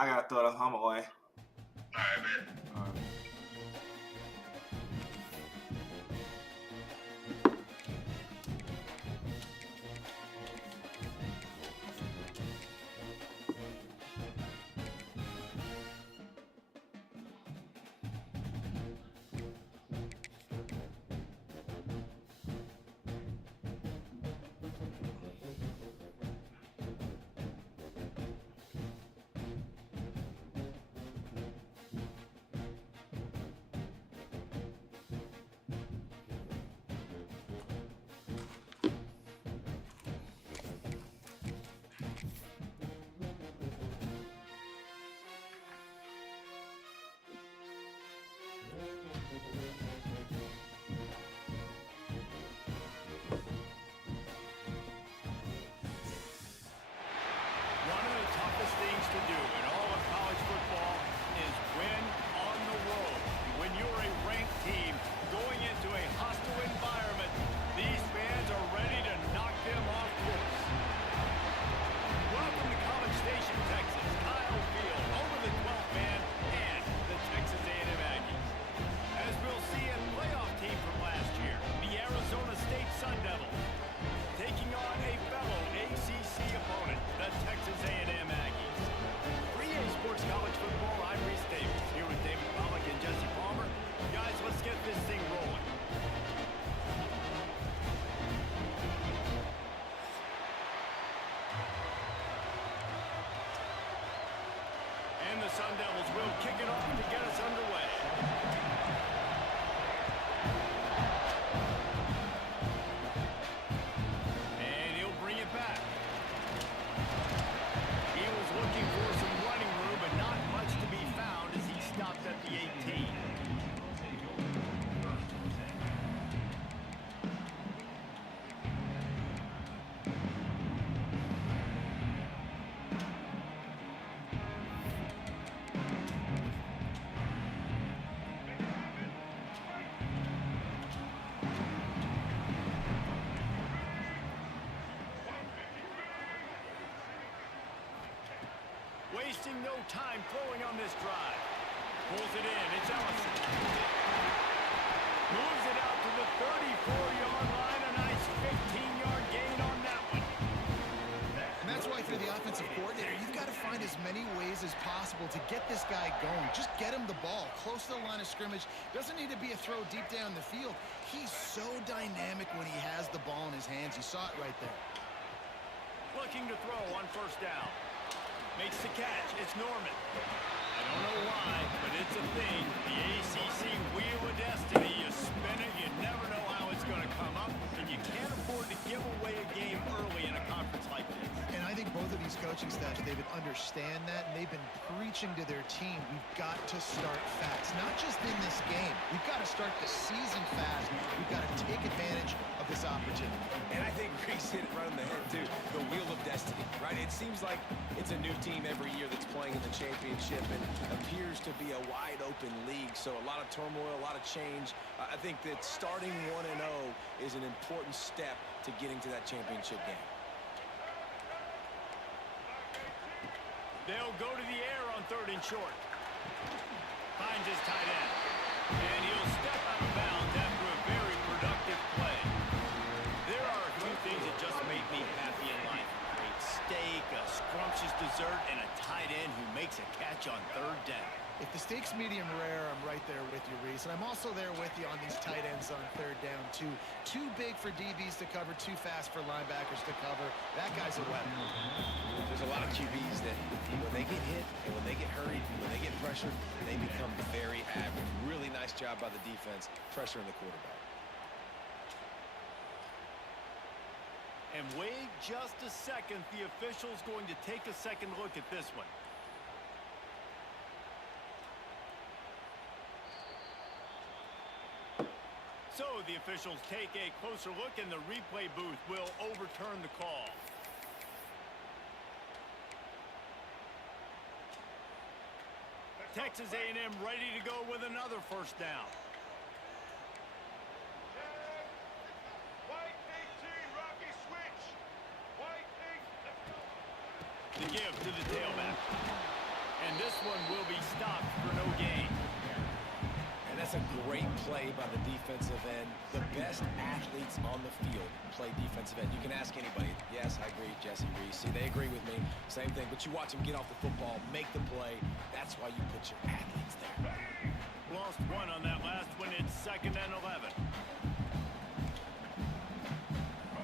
I gotta throw the home away. All right, man. One of the toughest things to do in all of college football is win on the road. When you're a ranked team going into a hostile environment, these fans are ready to knock them off course. Welcome to College Station, Texas. Kyle Field, over the 12th man, and the Texas A&M Aggies. As we'll see a playoff team from last year, the Arizona State Sun Devils, taking on a fellow ACC opponent, the Texas A&M Aggies. 3A Sports College Football, I'm Reese Davis, here with David Pollack and Jesse Palmer. Guys, let's get this thing rolling. And the Sun Devils will kick it off to get us underway. And he'll bring it back. He was looking for some running room, but not much to be found as he stopped at the 18. Wasting no time throwing on this drive. Pulls it in. It's Ellison. Moves it out to the 34-yard line. A nice 15-yard gain on that one. And that's why, if you're the offensive coordinator, you've got to find as many ways as possible to get this guy going. Just get him the ball close to the line of scrimmage. Doesn't need to be a throw deep down the field. He's so dynamic when he has the ball in his hands. You saw it right there. Looking to throw on first down. Makes the catch. It's Norman. I don't know why, but it's a thing. The ACC Wheel of Destiny. You spin it, you never know how it's going to come up, and you can't afford to give away a game early in a conference like this. And I think both of these coaching staffs, David, understand that, and they've been preaching to their team, we've got to start fast. Not just in this game. We've got to start the season fast. We've got to take advantage of this opportunity. And I think Reese hit it right on the head, too. The Wheel of Destiny, right? It seems like it's a new team every year that's playing in the championship and appears to be a wide-open league. So a lot of turmoil, a lot of change. I think that starting 1-0 is an important step to getting to that championship game. They'll go to the air on third and short. Finds his tight end. And he'll step out of bounds after a very productive play. There are a few things that just make me happy in life. A great steak, a scrumptious dessert, and a tight end who makes a catch on third down. If the steak's medium rare, I'm right there with you, Reese. And I'm also there with you on these tight ends on third down, too. Too big for DBs to cover, too fast for linebackers to cover. That guy's a weapon. There's a lot of QBs that when they get hit and when they get hurried, when they get pressured, they become very average. Really nice job by the defense, pressuring the quarterback. And wait just a second. The official's going to take a second look at this one. So the officials take a closer look, and the replay booth will overturn the call. Texas A&M ready to go with another first down. The give to the tailback. And this one will be stopped for no gain. And that's a great play by the defensive end. The best athletes on the field play defensive end. You can ask anybody. Yes, I agree, Jesse Reese. See, they agree with me. Same thing. But you watch them get off the football, make the play. That's why you put your athletes there. Lost one on that last one. It's 2nd and 11.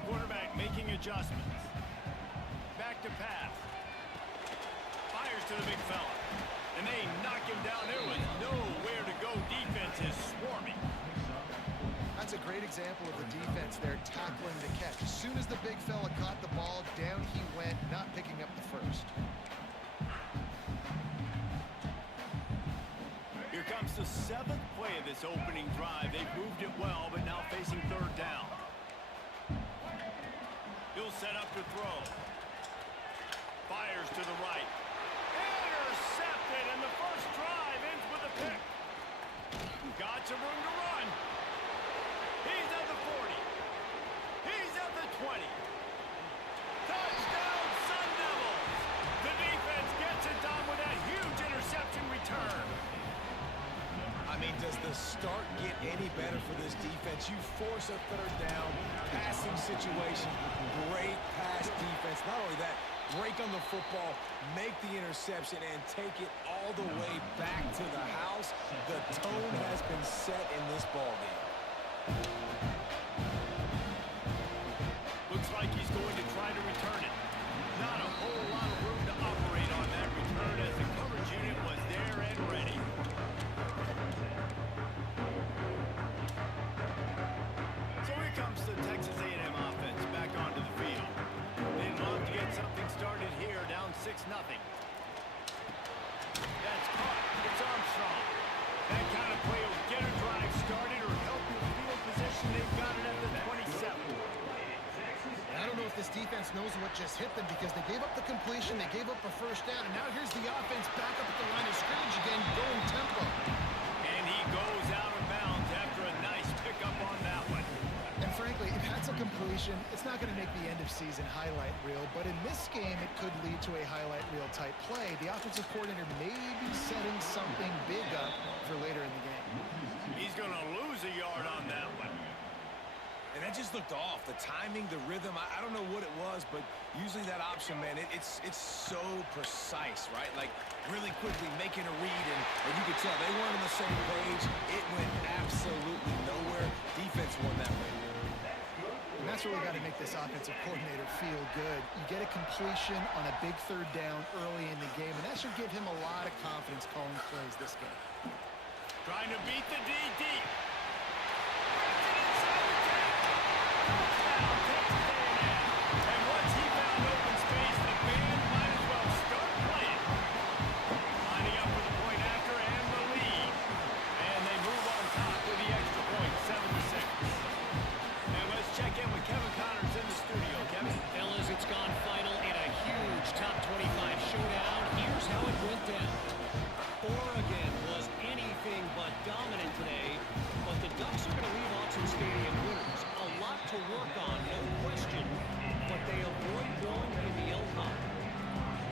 Quarterback making adjustments. Back to pass. Fires to the big fella. And they knock him down. There was nowhere to go. Defense is swarming. That's a great example of the defense there tackling the catch. As soon as the big fella caught the ball, down he went, not picking up the first. Here comes the 7th play of this opening drive. They've moved it well, but now facing 3rd down. He'll set up to throw. Fires to the right. Intercepted, and the first drive ends with a pick. Got some room to run. He's at the 40. He's at the 20. Touchdown, Sun Devils! The defense gets it done with that huge interception return. I mean, does the start get any better for this defense? You force a 3rd down, passing situation, great pass defense. Not only that, break on the football, make the interception, and take it all the way back to the house. The tone has been set in this ballgame. Looks like he's going to try to return it. Not a whole lot of room to operate on that return as the coverage unit was there and ready. So here comes the Texas A&M offense back onto the field. They'd love to get something started here, down 6-0. That's caught. It's Armstrong. That kind of play will get a drive started or help your field position. They've got it at the 27. I don't know if this defense knows what just hit them because they gave up the completion, they gave up a first down, and now here's the offense back up at the line of scrimmage again, going tempo. And he goes out of bounds after a nice pickup on that one. And frankly, if that's a completion, it's not going to make the end-of-season highlight reel, but in this game, it could lead to a highlight reel type play. The offensive coordinator may be setting something big up for later in the game. He's going to lose a yard on that one. And that just looked off. The timing, the rhythm, I don't know what it was, but usually that option, man, it's so precise, right? Like really quickly making a read, and you could tell they weren't on the same page. It went absolutely nowhere. Defense won that one. And that's really got to make this offensive coordinator feel good. You get a completion on a big 3rd down early in the game, and that should give him a lot of confidence calling plays this game. Trying to beat the DD. And once he found open space, the band might as well start playing. Lining up for the point after and the lead. And they move on top with the extra point, 7-6. And let's check in with Kevin Connors in the studio. Kevin? Fellas, it's gone final in a huge top 25 showdown. Here's how it went down. Oregon was anything but dominant today, but the Ducks are going to leave Autzen Stadium winners. A lot to work on, no question, but they avoid one in the Elkhorn.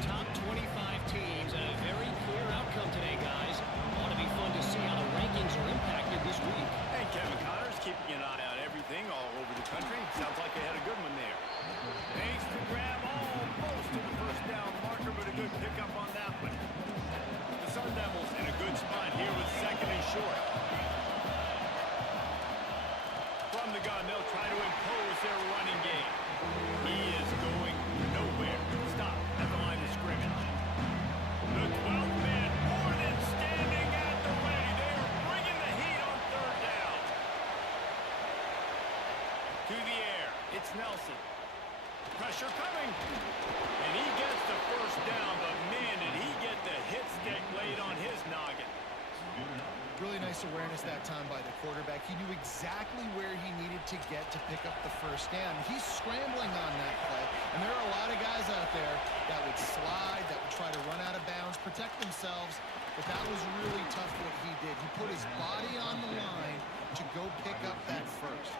Top 25 teams and a very clear outcome today, guys. Ought to be fun to see how the rankings are impacted this week. Hey, Kevin Connors keeping an eye on everything all over the country. Sounds like they had a good one there. Thanks to grab almost to the first down marker, but a good pickup on that one. The Sun Devils in a good spot here with 2nd and short. From the gun, they'll try to impose their running game. He is going nowhere. Stop at the line of scrimmage. The 12th man, Borden, standing at the ready. They are bringing the heat on 3rd down. To the air, it's Nelson. Pressure coming. And he gets the first down, but man, did he get the hit stick laid on his noggin. Really nice awareness that time by the quarterback. He knew exactly where he needed to get to pick up the first down. He's scrambling on that play, and there are a lot of guys out there that would slide, that would try to run out of bounds, protect themselves, but that was really tough what he did. He put his body on the line to go pick up that first.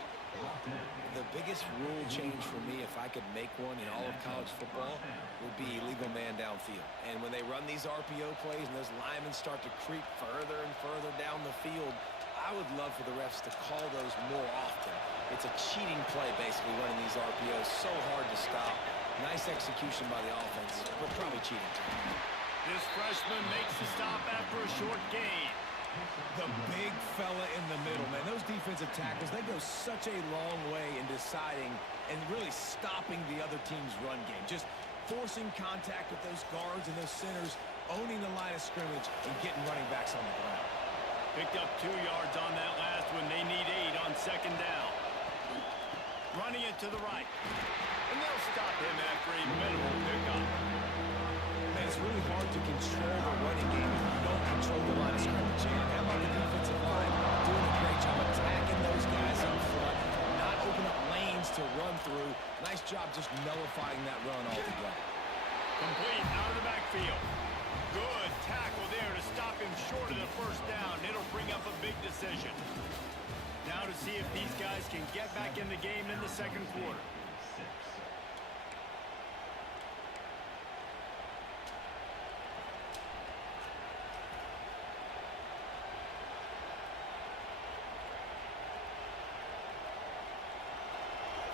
The biggest rule change for me, if I could make one in all of college football, would be legal man downfield. And when they run these RPO plays and those linemen start to creep further and further down the field, I would love for the refs to call those more often. It's a cheating play, basically, running these RPOs. So hard to stop. Nice execution by the offense, but probably cheating too. This freshman makes the stop after a short gain. The big fella in the middle, man. Those defensive tackles, they go such a long way in deciding and really stopping the other team's run game. Just forcing contact with those guards and those centers, owning the line of scrimmage, and getting running backs on the ground. Picked up 2 yards on that last one. They need 8 on second down. Running it to the right. And they'll stop him after a minimal pickup. Man, it's really hard to control the running game if you don't control the line of scrimmage. How about the defensive line doing a great job attacking those guys up front, not opening up lanes to run through. Nice job just nullifying that run altogether. Complete out of the backfield. Good tackle there to stop him short of the first down. It'll bring up a big decision. Now to see if these guys can get back in the game in the second quarter.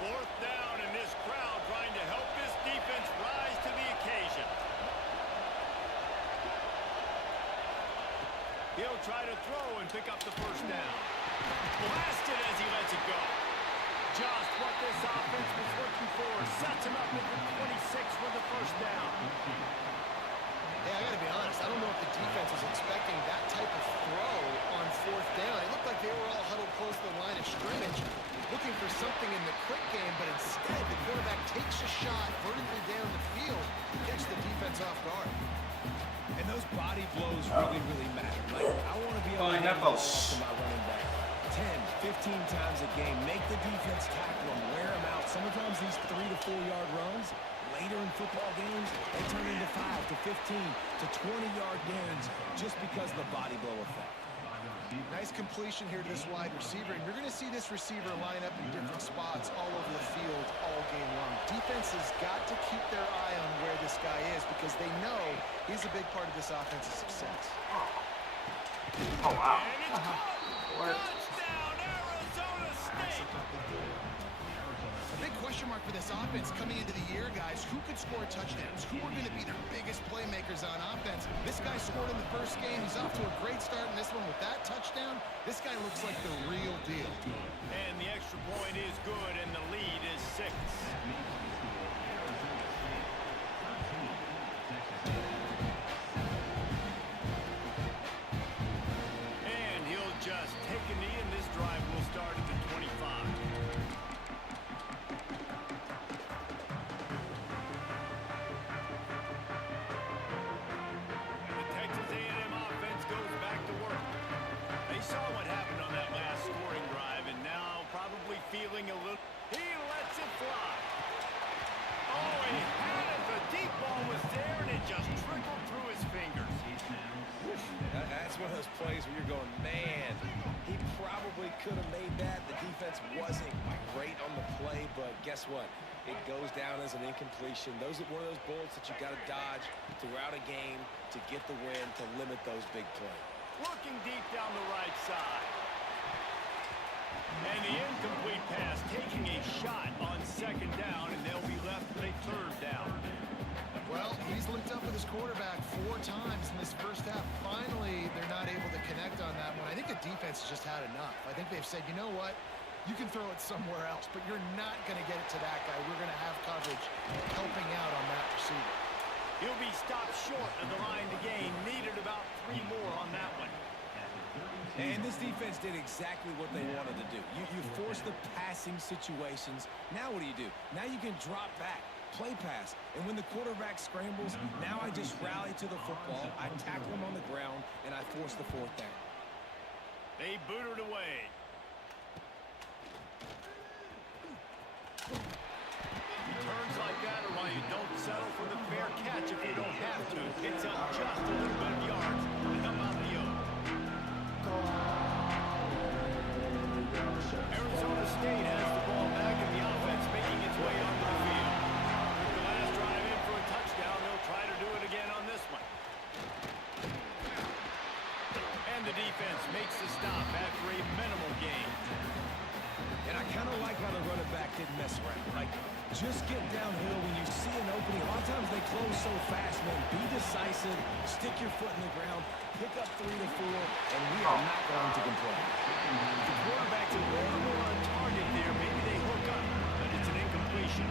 Fourth down, and this crowd trying to help this defense rise to the occasion. He'll try to throw and pick up the first down. Blasted as he lets it go. Just what this offense was looking for. Sets him up at the 26 for the first down. Yeah, I got to be honest. I don't know if the defense was expecting that type of throw on fourth down. It looked like they were all huddled close to the line of scrimmage, looking for something in the quick game, but instead the quarterback takes a shot vertically down the field, gets the defense off guard. And those body blows really matter. Like, I want to be able to get the ball off to my running back 10, 15 times a game. Make the defense tackle them, wear them out. Sometimes these 3 to 4 yard runs, later in football games, they turn into 5 to 15 to 20-yard gains just because of the body blow effect. Nice completion here to this wide receiver, and you're going to see this receiver line up in different spots all over the field all game long. Defense has got to keep their eye on where this guy is because they know he's a big part of this offense's success. Oh, wow. And it's caught. Touchdown, Arizona State. A big question mark for this offense coming into the year, guys. Who could score touchdowns? Who are going to be their biggest playmakers on offense? This guy scored in the first game. He's off to a great start in this one with that touchdown. This guy looks like the real deal. And the extra point is good, and the lead is 6. And he'll just take a knee, and this drive will start at the 25. The Texas A&M offense goes back to work. They saw what happened on that last scoring drive, and now probably feeling a little... He lets it fly. Oh, he had it. The deep ball was there, and it just trickled through his fingers. That's one of those plays where you're going, man, he probably could have made that. The defense wasn't great on the play, but guess what? It goes down as an incompletion. Those are one of those bullets that you got to dodge throughout a game to get the win, to limit those big plays. Looking deep down the right side. And the incomplete pass taking a shot on second down, and they'll be left with a third down. Well, he's linked up with his quarterback 4 times in this first half. Finally, they're not able to connect on that one. I think the defense has just had enough. I think they've said, you know what? You can throw it somewhere else, but you're not going to get it to that guy. We're going to have coverage helping out on that receiver. He'll be stopped short of the line to gain. Needed about 3 more on that one. And this defense did exactly what they wanted to do. You force the passing situations. Now what do? Now you can drop back, play pass. And when the quarterback scrambles, now I just rally to the football. I tackle him on the ground, and I force the 4th down. They boot it away. Returns like that are why you don't settle for the fair catch if you don't have to. Picks up just a little bit of yards to help out the yoke. Arizona State has the goes so fast, man. Be decisive, stick your foot in the ground, pick up 3 to 4, and we are not going to complain. The quarterback's a little more on target there. Maybe they hook up, but it's an incompletion.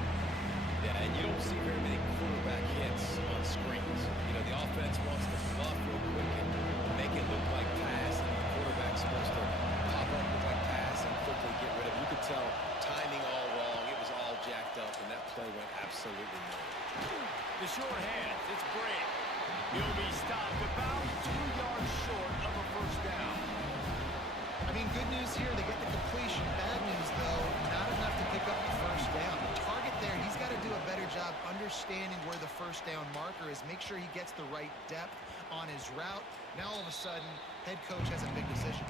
Yeah, and you don't see very many quarterback hits on screens. You know, the offense wants to fluff real quick and make it look like pass, and the quarterback's supposed to pop up, look like pass, and quickly get rid of it. You could tell timing all wrong. It was all jacked up, and that play went absolutely nowhere. The short hands, it's Brady. He'll be stopped about 2 yards short of a first down. I mean, good news here, they get the completion. Bad news, though, not enough to pick up the first down. The target there, he's got to do a better job understanding where the first down marker is, make sure he gets the right depth on his route. Now, all of a sudden, head coach has a big decision.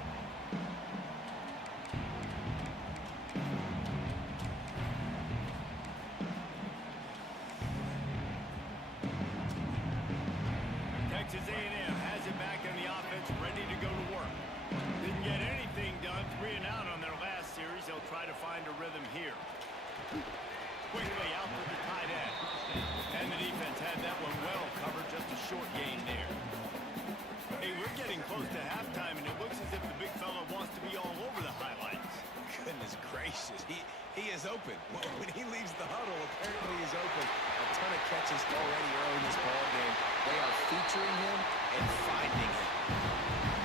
Texas A&M has it back on the offense, ready to go to work. Didn't get anything done 3 and out on their last series. They'll try to find a rhythm here. Quickly out to the tight end. And the defense had that one well covered, just a short gain there. Hey, we're getting close to halftime, and it looks as if the big fella wants to be all over the highlights. Goodness gracious, he is open. When he leaves the huddle, apparently he's open. A ton of catches already early in this ball game. They are featuring him and finding him.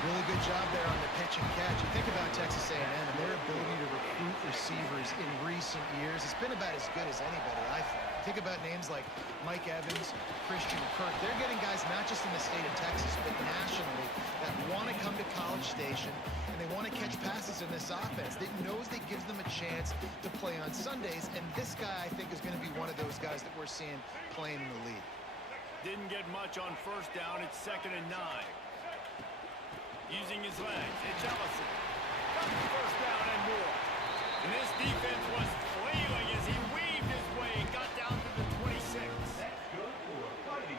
Really good job there on the pitch and catch. You think about Texas A&M and their ability to recruit receivers in recent years. It's been about as good as anybody, I think. Think about names like Mike Evans, Christian Kirk. They're getting guys not just in the state of Texas, but nationally that want to come to College Station and they want to catch passes in this offense. That knows that gives them a chance to play on Sundays, and this guy, I think, is going to be one of those guys that we're seeing playing in the league. Didn't get much on first down. It's 2nd and 9. Using his legs, it's Ellison. Got the first down and more. And this defense was flailing as he weaved his way and got down to the 26.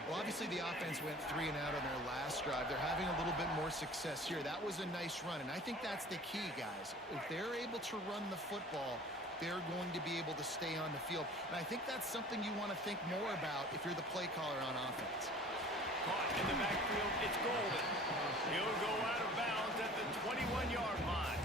Well, obviously the offense went 3 and out on their last drive. They're having a little bit more success here. That was a nice run, and I think that's the key, guys. If they're able to run the football, they're going to be able to stay on the field. And I think that's something you want to think more about if you're the play caller on offense. Caught in the backfield, it's Golden. He'll go out of bounds at the 21-yard line.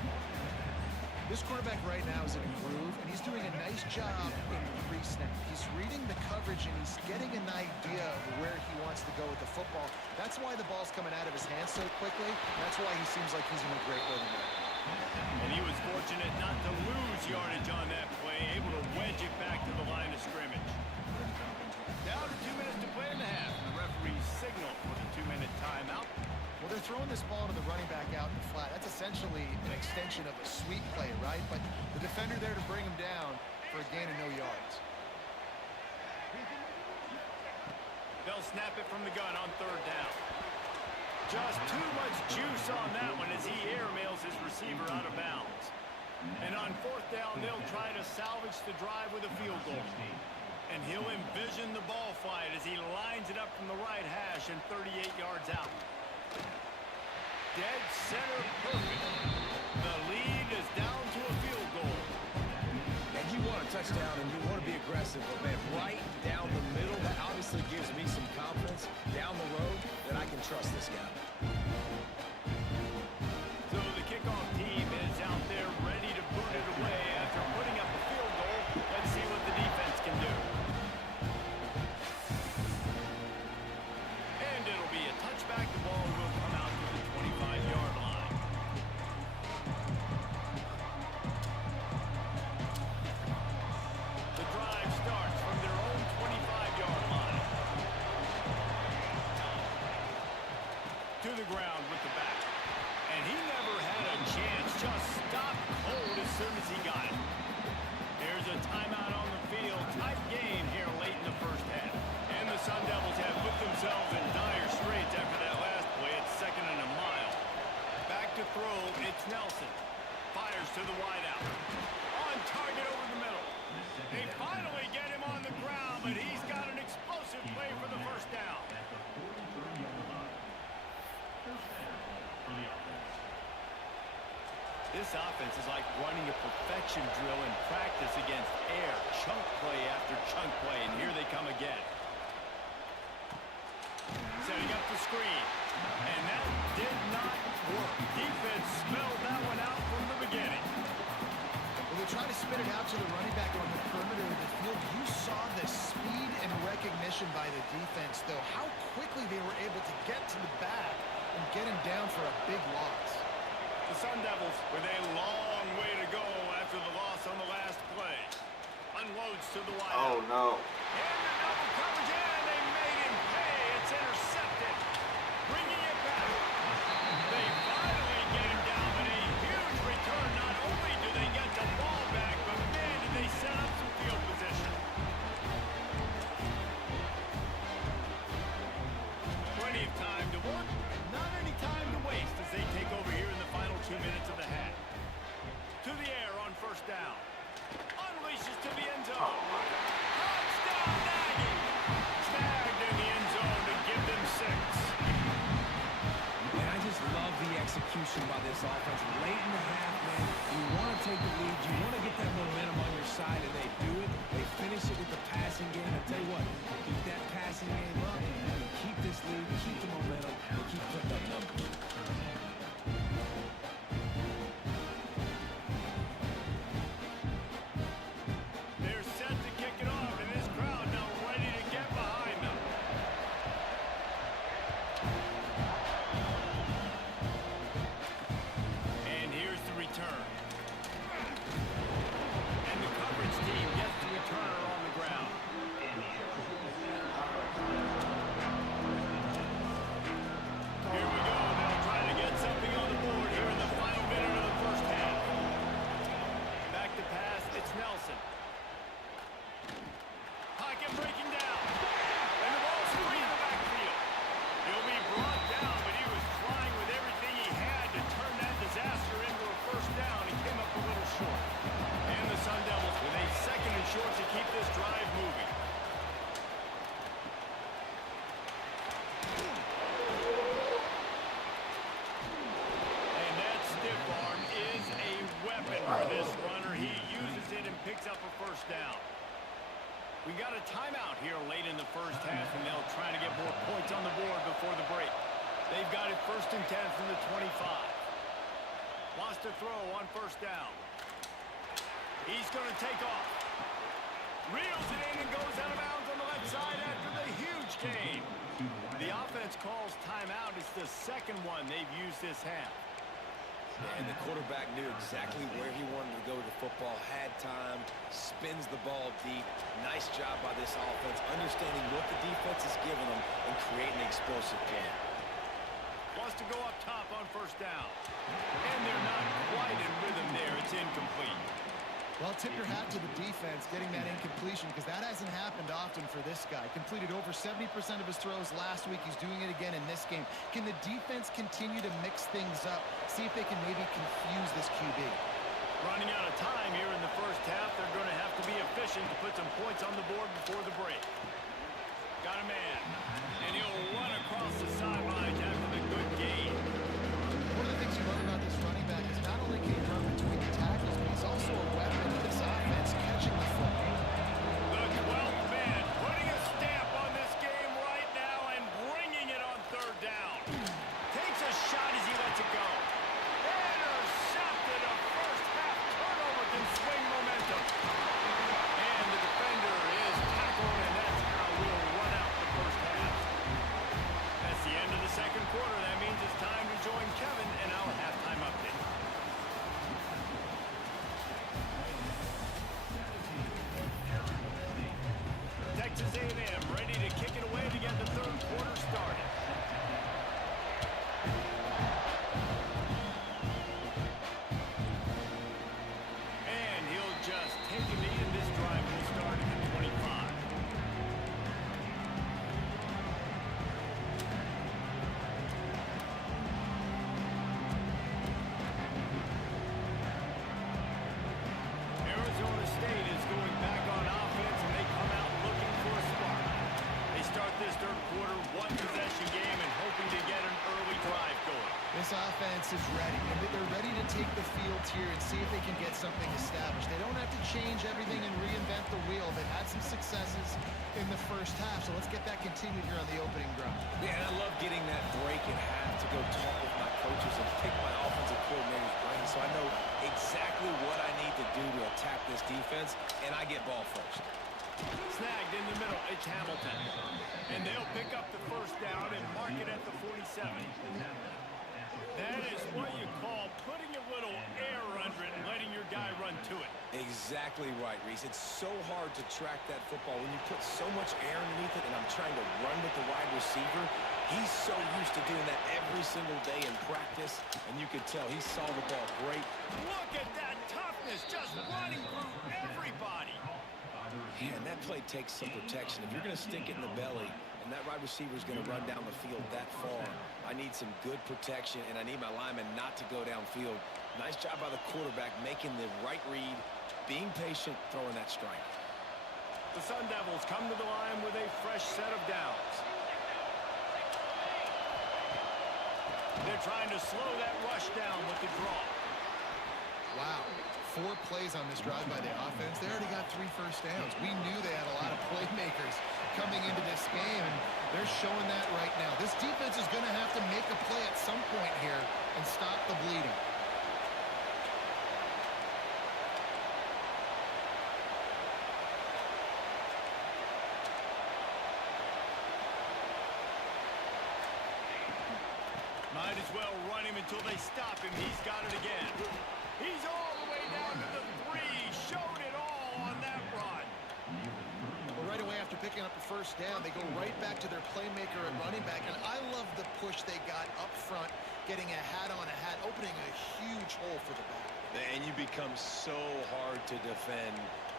This quarterback right now is in a groove, and he's doing a nice job in pre-snap. He's reading the coverage, and he's getting an idea of where he wants to go with the football. That's why the ball's coming out of his hands so quickly. That's why he seems like he's in a great rhythm. And he was fortunate not to lose yardage on that play, able to wedge it back to the line of scrimmage. Down to 2 minutes to play in the half. The referee signaled for the 2-minute timeout. Well, they're throwing this ball to the running back out in the flat. That's essentially an extension of a sweep play, right? But the defender there to bring him down for a gain of no yards. They'll snap it from the gun on 3rd down. Just too much juice on that one as he airmails his receiver out of bounds. And on 4th down, they'll try to salvage the drive with a field goal. And he'll envision the ball flight as he lines it up from the right hash and 38 yards out. Dead center perfect. The lead is down to a field goal. And you want a touchdown and you want to be aggressive, but man, right down the middle, that obviously gives me some confidence down the road that I can trust this guy. So the kickoff team is out there ready to boot it away after putting up a field goal. Let's see what the defense can do. And it'll be a touchback. The ball will come out to the 25-yard line. The drive starts from their own 25-yard line. To the ground with the back. And he never had a chance, just stopped cold as soon as he got it. There's a timeout on the field. Tight game here late in the first half. And the Sun Devils have put themselves in dire straits after that last play. It's 2nd and a mile. Back to throw, it's Nelson. Fires to the wideout. On target over the middle. They finally get him on the ground, but he's got an explosive play for the first down. This offense is like running a perfection drill in practice against air. Chunk play after chunk play, and here they come again. defense, though, how quickly they were able to get to the back and get him down for a big loss. The Sun Devils with a long way to go after the loss on the last play. Unloads to the wide. Oh, no. And the double coverage, and they made him pay. It's intercepted. Bringing it back. They finally get him down, but a huge return. Not only do they get the ball back, but man, did they set up some field position. Plenty of time to work, not any time to waste as they take over here in the final 2 minutes of the half. To the air on first down. Unleashes to the end zone. Touchdown, Nagy! Snagged in the end zone to give them 6. And I just love the execution by this offense. Late in the half, man, you want to take the lead. You want to get that momentum on your side, and they do it. They finish it with the passing game. I tell you what, keep that passing game up, and keep this lead, keep the momentum, and keep putting up numbers. They're set to kick it off, and this crowd now ready to get behind them. And here's the return. And the coverage team gets the returner on the ground. Here we go. They'll try to get something on the board here in the final minute of the first half. Back to pass. It's Nelson. Pocket breaking down. And the ball's free in the backfield. He'll be brought down, but he was trying with everything he had to turn that disaster into a first down. He came up a little short. And the Sun Devils with a second and short to keep this drive moving. And that stiff arm is a weapon for this runner. He uses it and picks up a first down. We got a timeout here late in the first half, and they'll try to get more points on the board before the break. They've got it 1st and 10 from the 25. Wants to throw on first down. He's going to take off. Reels it in and goes out of bounds on the left side after the huge gain. The offense calls timeout. It's the second one they've used this half. And the quarterback knew exactly where he wanted to go with the football, had time, spins the ball deep. Nice job by this offense, understanding what the defense is giving them and creating an explosive play. Wants to go up top on first down. And they're not quite in rhythm there. It's incomplete. Well, tip your hat to the defense getting that incompletion, because that hasn't happened often for this guy. Completed over 70% of his throws last week. He's doing it again in this game. Can the defense continue to mix things up, see if they can maybe confuse this QB? Running out of time here in the first half. They're going to have to be efficient to put some points on the board before the break. Got a man. And he'll run across the sidelines after the good gain. One of the things you learn about this running back is not only can he run between the tackles, but he's also a weapon in this offense catching the football. The 12th man putting a stamp on this game right now and bringing it on third down. Takes a shot as he lets it go. Intercepted. A first half turnover can swing momentum. And the defender is tackled, and that's how we'll run out the first half. That's the end of the second quarter. That means it's time to join Kevin in our halftime update. Texas A&M ready to kick it away to get the third quarter started. And he'll just take a knee, and this drive will start at the 25. Arizona State is going back on offense, and they come out looking for a spark. They start this third quarter one-possession game and hoping to get an early drive going. This offense is ready, and they're ready to take the field here and see if they can get something established. They don't have to change everything and reinvent the wheel. They've had some successes in the first half, so let's get that continued here on the opening drive. Yeah, and I love getting that break in half to go talk with my coaches and pick my offensive coordinator's brain, so I know exactly what I need to do to attack this defense, and I get ball first. Snagged in the middle. It's Hamilton. And they pick up the first down and mark it at the 47. That is what you call putting a little air under it and letting your guy run to it. Exactly right, Reese. It's so hard to track that football when you put so much air underneath it, and I'm trying to run with the wide receiver. He's so used to doing that every single day in practice, and you can tell he saw the ball great. Look at that toughness, just running through everybody. Yeah, and that play takes some protection. If you're going to stick it in the belly, and that wide receiver is going to run down the field that far, I need some good protection, and I need my lineman not to go downfield. Nice job by the quarterback making the right read, being patient, throwing that strike. The Sun Devils come to the line with a fresh set of downs. They're trying to slow that rush down with the draw. Wow. 4 plays on this drive by the offense. They already got 3 first downs. We knew they had a lot of playmakers coming into this game, and they're showing that right now. This defense is going to have to make a play at some point here and stop the bleeding. Might as well run him until they stop him. He's got it again. He's all the way down to the 3. Showed it all on that run. Well, right away after picking up the first down, they go right back to their playmaker and running back. And I love the push they got up front, getting a hat on a hat, opening a huge hole for the back. And you become so hard to defend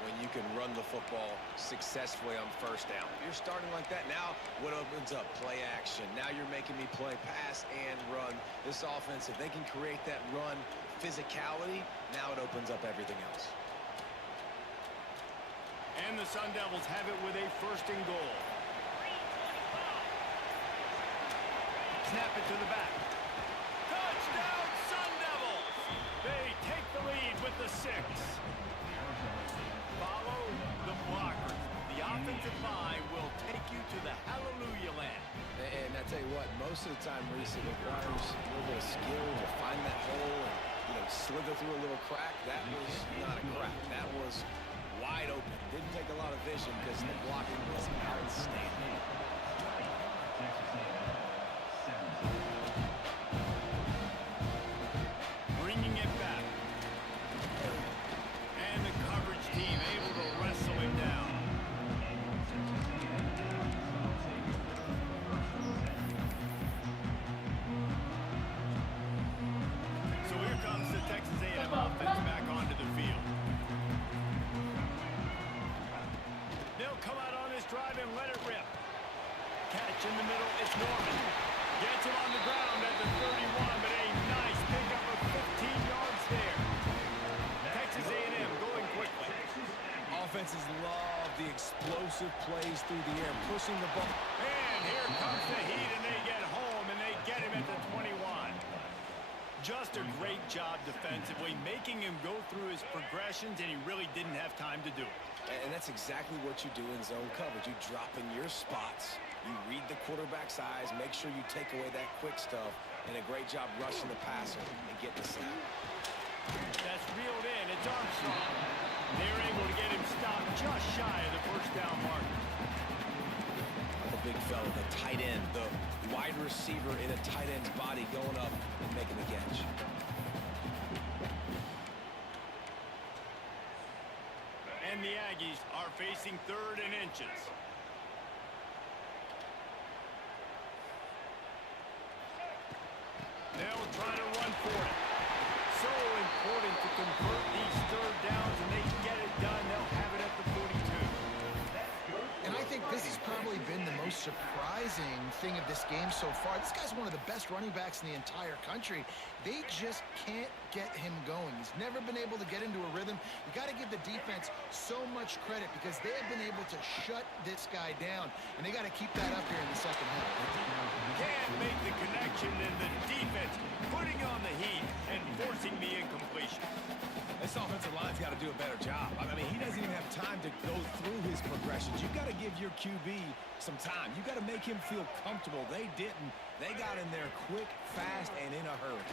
when you can run the football successfully on first down. If you're starting like that, now what opens up? Play action. Now you're making me play pass and run. This offense, if they can create that run physicality, now it opens up everything else. And the Sun Devils have it with a first and goal. Snap it to the back. Touchdown, Sun Devils! They take the lead with the 6. Follow the blockers. The offensive line will take you to the hallelujah land. And I tell you what, most of the time, Reese, it requires a little bit of skill to find that hole and, slither through a little crack. That was not a crack. That was wide open. Didn't take a lot of vision because the blocking was outstanding. Bringing it back. And the coverage team able to wrestle him down. So here comes the Texas A&M offense back onto the field. They'll come out on this drive and let it rip. Catch in the middle, it's Norman. Gets him on the ground at the 31, but a nice pickup of 15 yards there. Texas A&M going quickly. Offenses love the explosive plays through the air, pushing the ball. And here comes the heat, and they get home, and they get him at the 21. Just a great job defensively, making him go through his progressions, and he really didn't have time to do it. And that's exactly what you do in zone coverage. You drop in your spots, you read the quarterback's eyes, make sure you take away that quick stuff, and a great job rushing the passer and getting the sack. That's reeled in. It's Armstrong. They're able to get him stopped just shy of the first down marker. The big fella, the tight end, the wide receiver in a tight end's body going up and making the catch. And the Aggies are facing 3rd and inches. They'll try to run for it. So important to convert these 3rd downs, and they get it done. They'll have it at the 42. And I think this has probably been the most surprising thing of this game so far. This guy's one of the best running backs in the entire country. They just can't get him going. He's never been able to get into a rhythm. You got to give the defense so much credit because they have been able to shut this guy down, and they got to keep that up here in the second half. Can't make the connection, and the defense putting on the heat and forcing the incompletion. This offensive line's got to do a better job. I mean, he doesn't even have time to go through his progressions. You've got to give your QB some time. You've got to make him feel comfortable. They didn't. They got in there quick, fast, and in a hurry.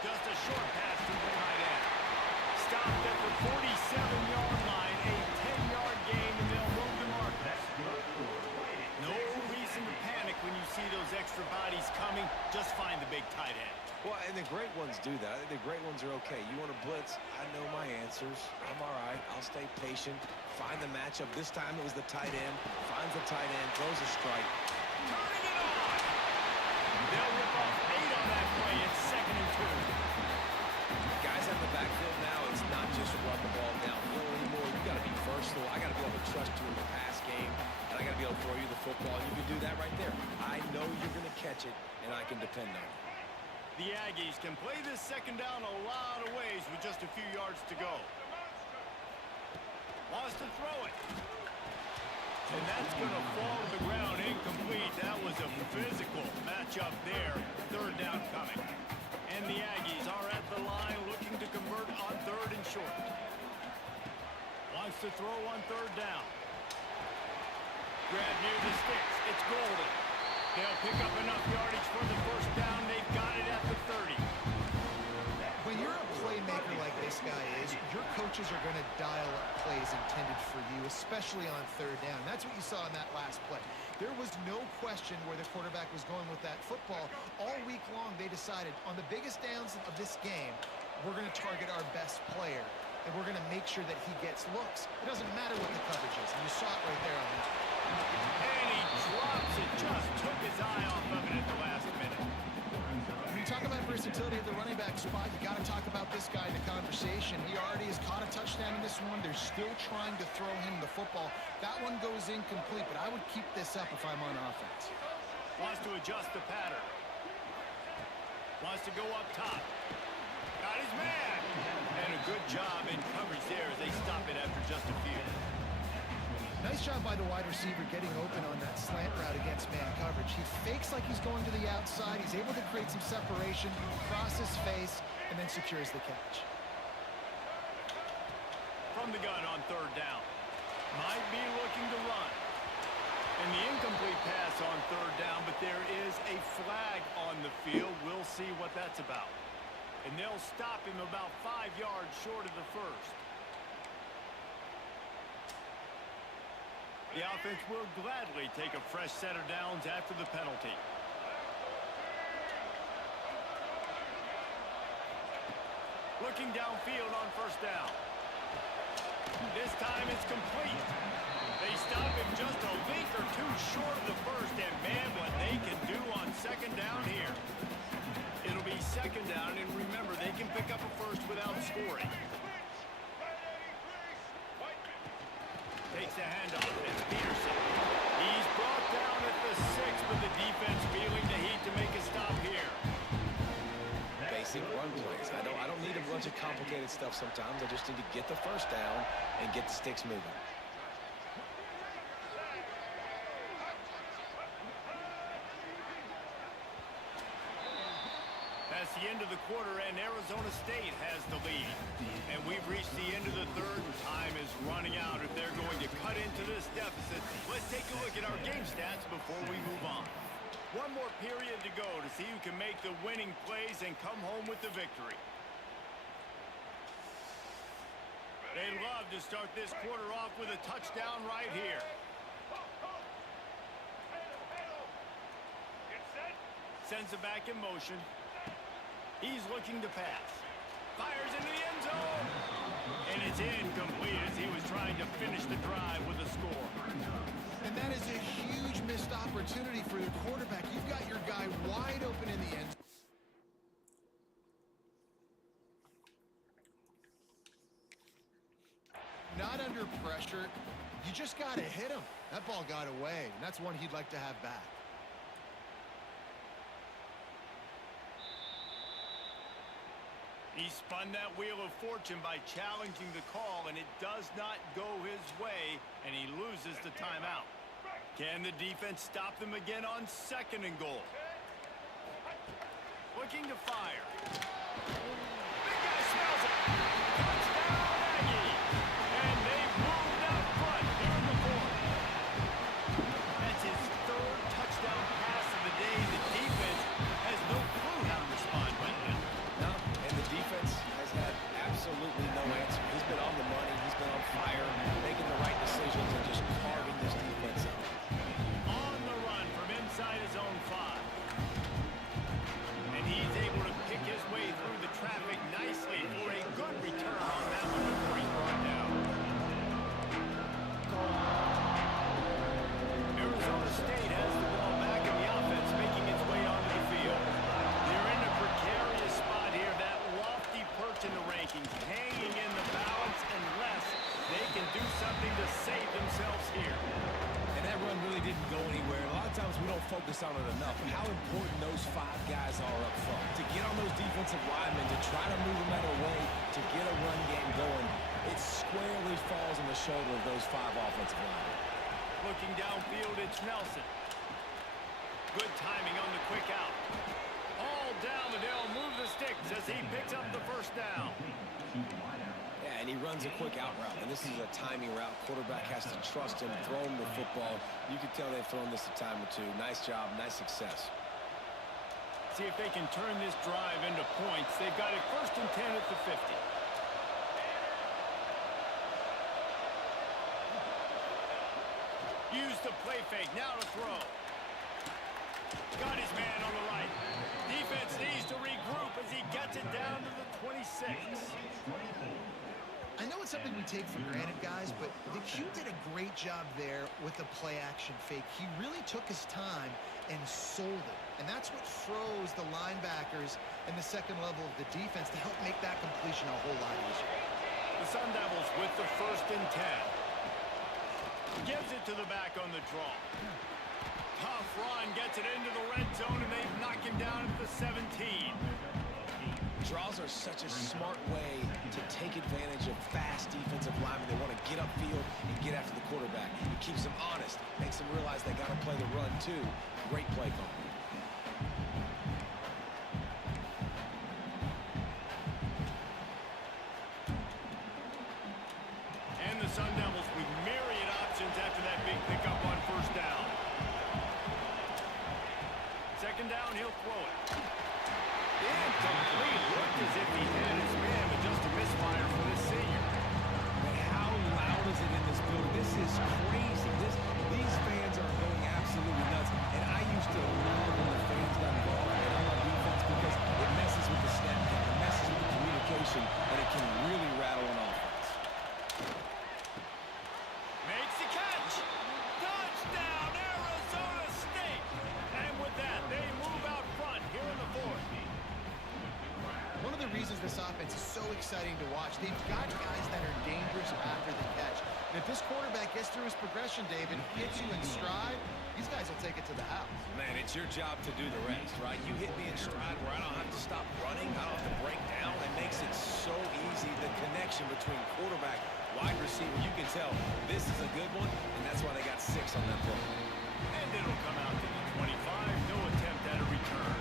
Just a short pass to the tight end. Stopped at the 47-yard line, a 10-yard gain, and they'll move the marker. No coming, just find the big tight end. Well, and the great ones do that. I think the great ones are okay. You want to blitz? I know my answers. I'm all right. I'll stay patient. Find the matchup. This time it was the tight end. Finds the tight end. Throws a strike. Turning it on! They'll rip off 8 on that play. It's 2nd and 2. Guys out in the backfield now, it's not just run the ball downfield anymore. You got to be versatile. I got to be able to trust you in the pass game, and I got to be able to throw you the football. You can do that right there. I know you're going to catch it, and I can depend on it. The Aggies can play this 2nd down a lot of ways with just a few yards to go. Wants to throw it. And that's going to fall to the ground incomplete. That was a physical matchup there. 3rd down coming. And the Aggies are at the line looking to convert on 3rd and short. Wants to throw on 3rd down. Grab near the sticks. It's Golden. They'll pick up enough yardage for the 1st down. They've got it at the 30. When you're a playmaker like this guy is, your coaches are going to dial up plays intended for you, especially on 3rd down. That's what you saw in that last play. There was no question where the quarterback was going with that football. All week long, they decided on the biggest downs of this game, we're going to target our best player, and we're going to make sure that he gets looks. It doesn't matter what the coverage is, and you saw it right there on that. And he drops it. Just took his eye off of it at the last minute. When you talk about versatility at the running back spot, you got to talk about this guy in the conversation. He already has caught a touchdown in this one. They're still trying to throw him the football. That one goes incomplete, but I would keep this up if I'm on offense. Wants to adjust the pattern. Wants to go up top. Got his man. And a good job in coverage there as they stop it after just a few. Nice job by the wide receiver getting open on that slant route against man coverage. He fakes like he's going to the outside. He's able to create some separation, cross his face, and then secures the catch. From the gun on 3rd down. Might be looking to run. And the incomplete pass on 3rd down, but there is a flag on the field. We'll see what that's about. And they'll stop him about 5 yards short of the 1st. The offense will gladly take a fresh set of downs after the penalty. Looking downfield on 1st down. This time it's complete. They stop him just a link or two short of the 1st, and man, what they can do on 2nd down here. It'll be 2nd down, and remember, they can pick up a 1st without scoring. Takes a handoff. It's Peterson. He's brought down at the 6, but the defense feeling the heat to make a stop here. Basic run plays. I don't need a bunch of complicated stuff sometimes. I just need to get the 1st down and get the sticks moving. That's the end of the quarter, and Arizona State has the lead. And we've reached the end of the 3rd, and time is running out if they're going to cut into this deficit. Let's take a look at our game stats before we move on. One more period to go to see who can make the winning plays and come home with the victory. They'd love to start this quarter off with a touchdown right here. Sends it back in motion. He's looking to pass. Fires into the end zone. And it's incomplete as he was trying to finish the drive with a score. And that is a huge missed opportunity for the quarterback. You've got your guy wide open in the end. Not under pressure. You just got to hit him. That ball got away, and that's one he'd like to have back. He spun that wheel of fortune by challenging the call, and it does not go his way, and he loses the timeout. Can the defense stop them again on 2nd and goal? Looking to fire. Big guy smells it. Touchdown, Aggies. And they've moved out front here in the 4th. That's his 3rd touchdown pass of the day. The defense has no clue how to respond right now. No, and the defense has had absolutely no answer. He's been on the money. He's been on fire, making the right decisions and just carving this defense up. On the run from inside his own 5. focus on it enough, how important those 5 guys are up front. To get on those defensive linemen, to try to move them out of the way, to get a run game going, it squarely falls on the shoulder of those 5 offensive linemen. Looking downfield, it's Nelson. Good timing on the quick out. All down the middle, move the sticks as he picks up the first down. Yeah, and he runs a quick out route, and this is a timing route. Quarterback has to trust him, throw him the football. You can tell they've thrown this a time or two. Nice job, nice success. See if they can turn this drive into points. They've got it 1st and 10 at the 50. Use the play fake, now to throw. Got his man on the right. Defense needs to regroup as he gets it down to the 26. I know it's something we take for granted, guys, but the Q did a great job there with the play-action fake. He really took his time and sold it. And that's what froze the linebackers and the second level of the defense to help make that completion a whole lot easier. The Sun Devils with the 1st and 10. Gives it to the back on the draw. Tough run, gets it into the red zone, and they knock him down at the 17. Draws are such a smart way to take advantage of fast defensive linemen. They want to get upfield and get after the quarterback. It keeps them honest, makes them realize they got to play the run too. Great play call. And the Sun Devils with myriad options after that big pickup on 1st down. 2nd down, he'll throw it. Incomplete. Looked as if he had his man, but just a misfire for this senior. But how loud is it in this building? This is crazy. These fans are going absolutely nuts. And I used to love when the fans got involved in our defense because it messes with the snap count, it messes with the communication, and it can really rattle an offense. Makes the catch. Touchdown, Arizona State. And with that, they move out front here in the 4th. One of the reasons this offense is so exciting to watch, they've got guys that are dangerous after the catch. And if this quarterback gets through his progression, David, hits you in stride, these guys will take it to the house. Man, it's your job to do the rest, right? You hit me in stride where I don't have to stop running. I don't have to break down. It makes it so easy. The connection between quarterback, wide receiver, you can tell this is a good one, and that's why they got 6 on that play. And it'll come out to the 25. No attempt at a return.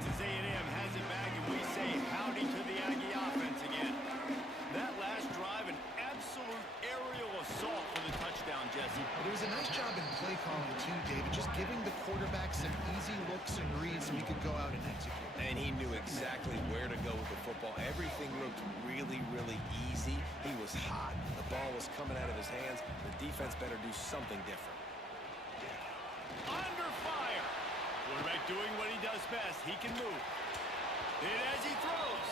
Texas A&M has it back, and we say howdy to the Aggie offense again. That last drive, an absolute aerial assault for the touchdown, Jesse. But it was a nice job in play calling too, David, just giving the quarterback some easy looks and reads so he could go out and execute. And he knew exactly where to go with the football. Everything looked really, really easy. He was hot. The ball was coming out of his hands. The defense better do something different. Under fire. Quarterback doing what he does best. He can move. And as he throws,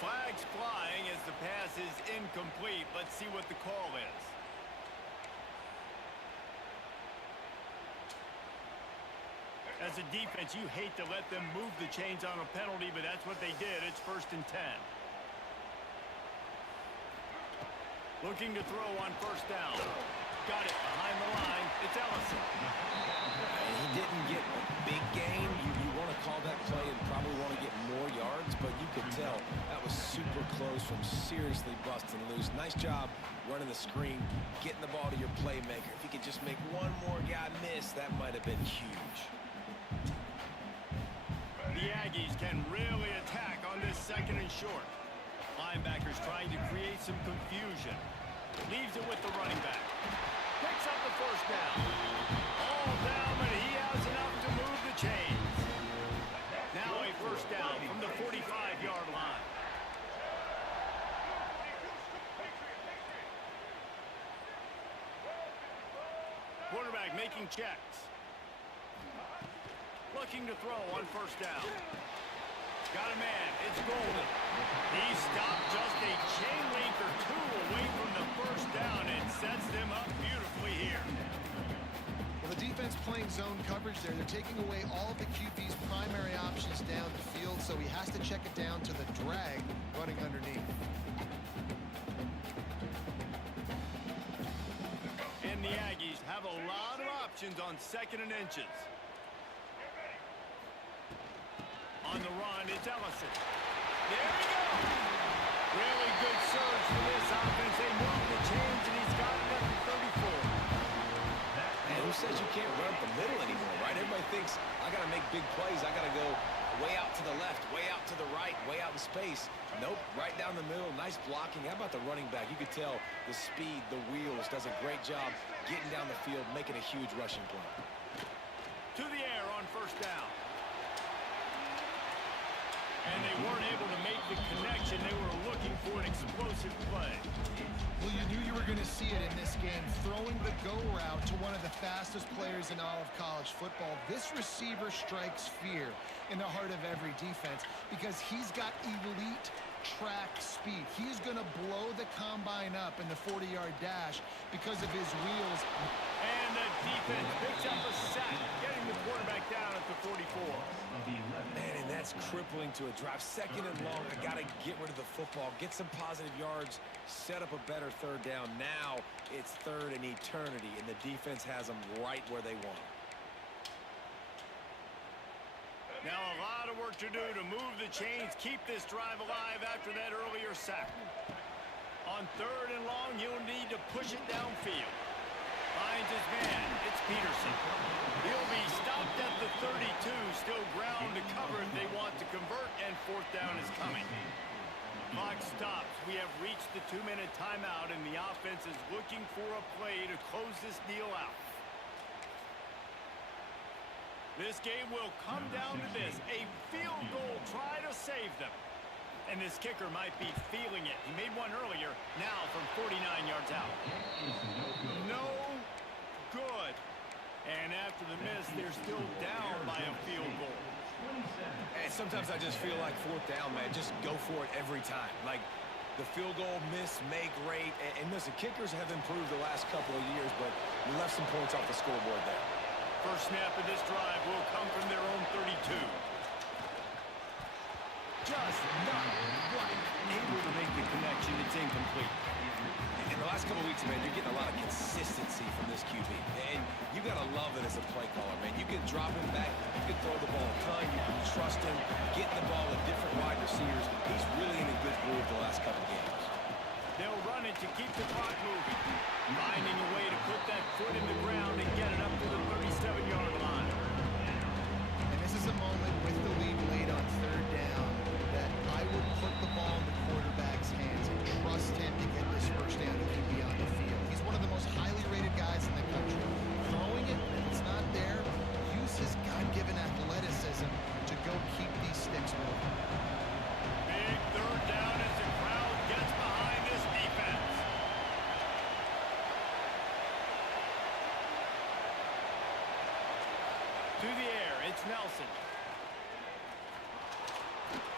flags flying as the pass is incomplete. Let's see what the call is. As a defense, you hate to let them move the chains on a penalty, but that's what they did. It's 1st and 10. Looking to throw on 1st down. Got it behind the line. It's Ellison. And he didn't get a big gain. You want to call that play and probably want to get more yards, but you could tell that was super close from seriously busting loose. Nice job running the screen, getting the ball to your playmaker. If you could just make one more guy miss, that might have been huge. The Aggies can really attack on this 2nd and short. Linebackers trying to create some confusion. Leaves it with the running back. Picks up the 1st down. All down, but he has enough to move the chains. Now a 1st down from the 45-yard line. Quarterback making checks. Looking to throw on 1st down. Got a man. It's Golden. He stopped just a chain link or 2 away from the 1st down and sets them up beautifully here. Well, the defense playing zone coverage there. They're taking away all of the QB's primary options down the field, so he has to check it down to the drag running underneath. And the Aggies have a lot of options on 2nd and inches. On the run, it's Ellison. There he goes. Really good surge for this offense. They move the chains, and he's got it at the 34. Man, who says you can't run up the middle anymore, right? Everybody thinks, I got to make big plays. I got to go way out to the left, way out to the right, way out in space. Nope, right down the middle. Nice blocking. How about the running back? You could tell the speed, the wheels, does a great job getting down the field, making a huge rushing play. To the air on 1st down. And they weren't able to make the connection. They were looking for an explosive play. Well, you knew you were going to see it in this game. Throwing the go route to one of the fastest players in all of college football. This receiver strikes fear in the heart of every defense because he's got elite track speed. He's going to blow the combine up in the 40-yard dash because of his wheels. And the defense picks up a sack, getting the quarterback down at the 44. Man, and that's crippling to a drive. 2nd and long, I got to get rid of the football, get some positive yards, set up a better 3rd down. Now it's 3rd and eternity, and the defense has them right where they want them. Now a lot of work to do to move the chains, keep this drive alive after that earlier sack. On 3rd and long, he'll need to push it downfield. Finds his man. It's Peterson. He'll be stopped at the 32. Still ground to cover if they want to convert, and 4th down is coming. Clock stops. We have reached the 2-minute timeout, and the offense is looking for a play to close this deal out. This game will come down to this. A field goal try to save them. And this kicker might be feeling it. He made one earlier, now from 49 yards out. No good. And after the miss, they're still down by a field goal. And sometimes I just feel like 4th down, man, just go for it every time. Like the field goal, miss, make, great. And listen, kickers have improved the last couple of years, but you left some points off the scoreboard there. First snap of this drive will come from their own 32. Just not quite able to make the connection. It's incomplete. In the last couple of weeks, man, you're getting a lot of consistency from this QB. And you got to love it as a play caller, man. You can drop him back. You can throw the ball a ton. You can trust him. Getting the ball to different wide receivers. He's really in a good groove the last couple of games. They'll run it to keep the clock moving. Finding a way to put that foot in the ground and get it up to the 37-yard line. And this is a moment with the lead late on 3rd down that I would put the ball in the quarterback's hands and trust him to get this 1st down and keep me on the field. He's one of the most highly rated guys in the country. Throwing it, if it's not there, use his God-given athleticism to go keep these sticks moving. Big 3rd down as the crowd gets behind this defense. To the air, it's Nelson.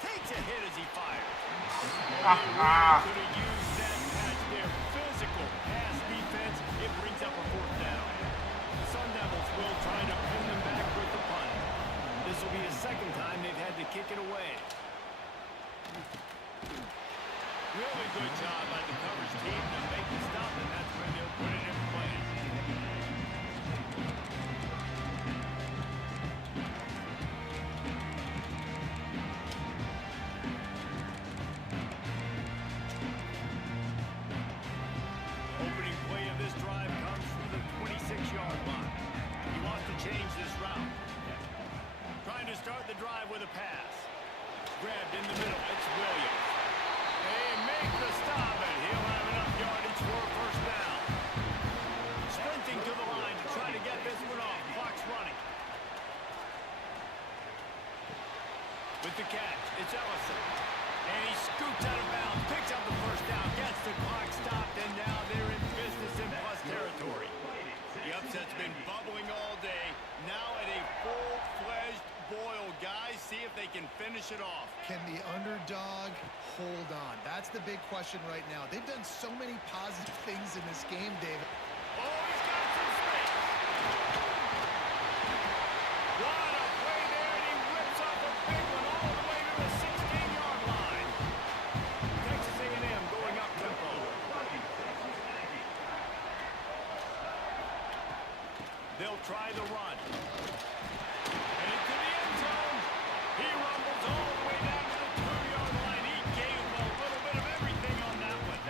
Takes a hit as he fires. Could have used that catch there. Physical pass defense. It brings up a 4th down. The Sun Devils will try to pin them back with the punt. This will be the 2nd time they've had to kick it away. Really good job by the coverage team to make the stop, and that's when they'll put it in play. Opening play of this drive comes from the 26-yard line. He wants to change this route. Trying to start the drive with a pass. Grabbed in the middle. It's Williams. They make the stop, and he'll have enough yardage for a 1st down. Sprinting to the line to try to get this one off. Clock's running. With the catch, it's Ellison. And he scoops out of bounds, picks up the 1st down, gets the clock stopped, and now they're in business in plus territory. The upset's been bubbling all day. Now at a full-fledged boil. Guys, see if they can finish it off. Can the underdog hold on? That's the big question right now. They've done so many positive things in this game, David. Oh, he's got some space. What a play there, and he rips off a big one all the way to the 16-yard line. try the run. And into the end zone. He rumbles all the way down to the 2-yard line. He gave a little bit of everything on that one.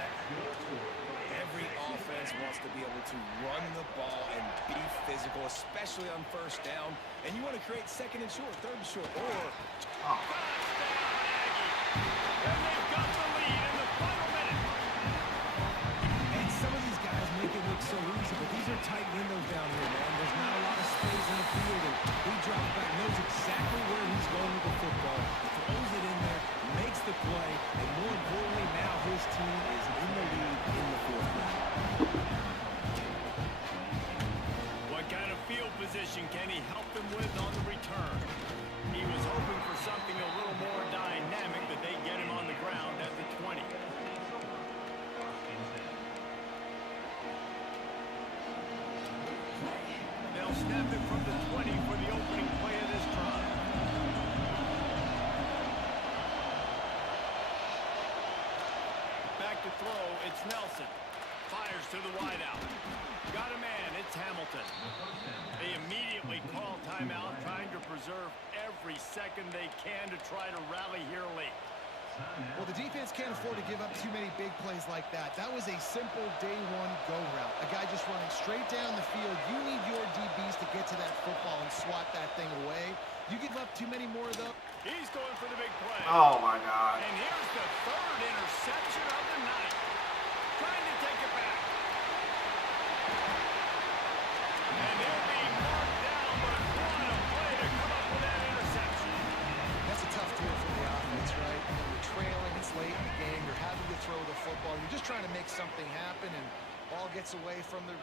Every offense wants to be able to run the ball and be physical, especially on first down. And you want to create second and short, third and short, or... Oh. And they've got the lead in the final minute. And some of these guys make it look so easy, but these are tight windows down here, man. There's not a lot of space in the field, and he drops back, knows exactly where he's going with the football, throws it in there, makes the play, and more importantly, now his team is in the lead in the fourth quarter. What kind of field position can he help them with on the return? He was hoping for something a little more dynamic, that they get him on the ground at the 20. They'll snap it from the 20 for the opening play of this drive. Back to throw, it's Nelson. Fires to the wideout. Got a man, it's Hamilton. They immediately call timeout, trying to preserve every second they can to try to rally here late. Well, the defense can't afford to give up too many big plays like that. That was a simple day one go route. A guy just running straight down the field. You need your DBs to get to that football and swat that thing away. You give up too many more of those. He's going for the big play. Oh, my God. And here's the third interception of the night. Trying to take it back. And they're being marked down, but what a play to come up with that interception. That's a tough deal for the offense, right? You're trailing, it's late in the game, you're having to throw the football. You're just trying to make something happen, and ball gets away from the